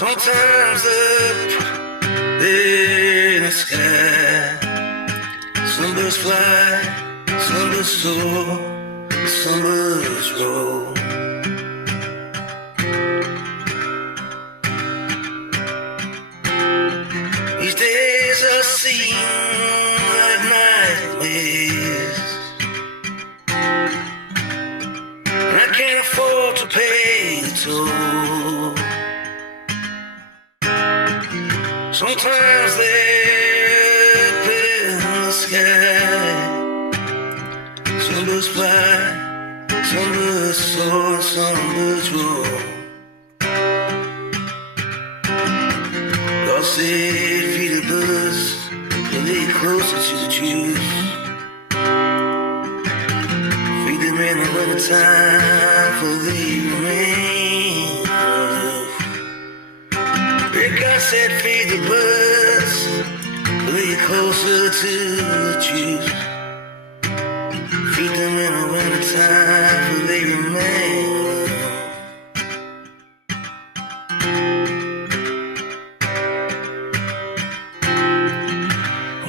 Sometimes up there in the sky, some birds fly, some birds soar, some birds roll. These days I seem like nightmares, and I can't afford to pay the toll. Sometimes they're up in the sky, some birds fly, some birds soar, some birds roll. God said feed the birds, but they closer to the truth. Feed them in the wintertime, for they remain aloof. God said feed the birds, but they closer to the truth. Feed them in the wintertime, for they remain aloof.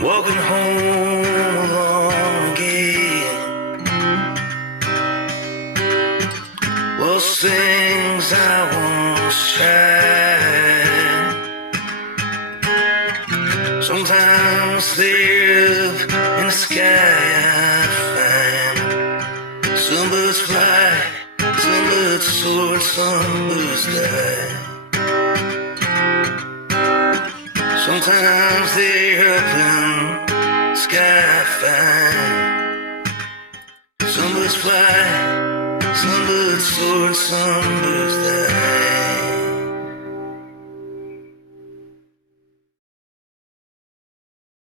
Walking home alone again, lost things I once tried. Sometimes they're up in the sky I find. Some birds fly, some birds soar, some birds die. Sometimes they're up in the sky I find. Some birds fly, some birds soar, some birds die.